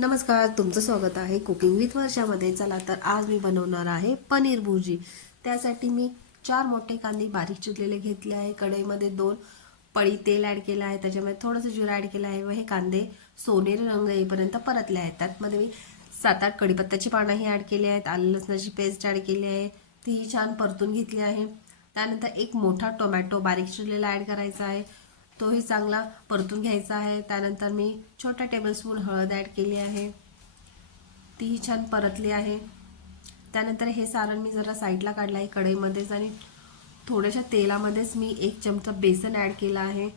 नमस्कार, तुमचं स्वागत आहे कुकिंग विथ वर्षामध्ये। चला तर आज मी बनवणार आहे पनीर भुर्जी। त्यासाठी मी 4 मोठे कांदे बारीक चिरलेले घेतले आहे। कढईमध्ये 2 पळी तेल ॲड केलं आहे, त्याच्यामध्ये थोडंसं जिरं ॲड केलं आहे व हे कांदे सोनेरी रंग येईपर्यंत परतले आहेत। त्यामध्ये मी 7-8 कढीपत्त्याची पानंही ॲड केली आहेत, आलं लसणाची पेस्ट ॲड केली आहे, तीही छान परतून घेतली आहे। त्यानंतर एक मोठा टोमॅटो बारीक चिरलेला ॲड करायचा आहे, तोही चांगला परतून घ्यायचा आहे। त्यानंतर मी छोटा टेबलस्पून हळद ॲड केली आहे, तीही छान परतली आहे। त्यानंतर हे सारण मी जरा साईडला काढलं आहे कढईमध्येच आणि थोड्याशा तेलामध्येच मी 1 चमचा बेसन ॲड केला आहे।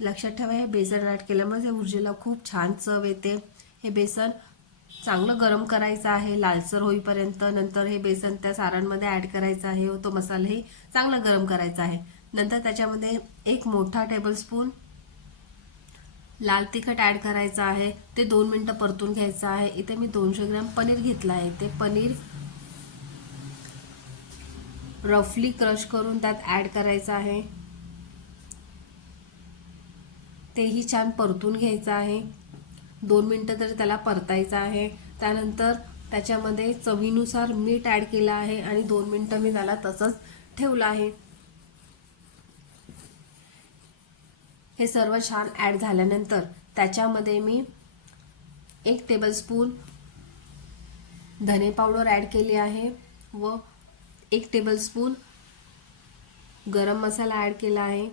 लक्षात ठेवा, हे बेसन ॲड केल्यामुळे या भुर्जीला खूप छान चव येते। हे बेसन चांगलं गरम करायचं आहे लालसर होईपर्यंत। नंतर हे बेसन त्या सारणमध्ये ॲड करायचं आहे व तो मसालाही चांगला गरम करायचा आहे। नंतर त्याच्यामध्ये 1 मोठा टेबलस्पून लाल तिखट ॲड करायचं आहे, ते 2 मिनिटं परतून घ्यायचं आहे। इथे मी 200 ग्रॅम पनीर घेतलं आहे, ते पनीर रफली क्रश करून त्यात ॲड करायचं आहे, तेही छान परतून घ्यायचं आहे। 2 मिनिटं तरी त्याला परतायचं आहे। त्यानंतर त्याच्यामध्ये चवीनुसार मीठ ॲड केलं आहे आणि 2 मिनिटं मी त्याला तसंच ठेवलं आहे। हे सर्व छान ॲड झाल्यानंतर त्याच्यामध्ये मी 1 टेबलस्पून धने पावडर ॲड केली आहे व 1 टेबलस्पून गरम मसाला ॲड केला आहे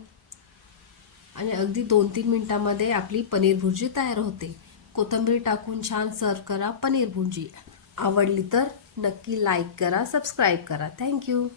आणि अगदी 2-3 मिनिटांमध्ये आपली पनीर भुर्जी तयार होते। कोथिंबीर टाकून छान सर्व करा पनीर भुर्जी। आवडली तर नक्की लाईक करा, सबस्क्राईब करा। थँक्यू।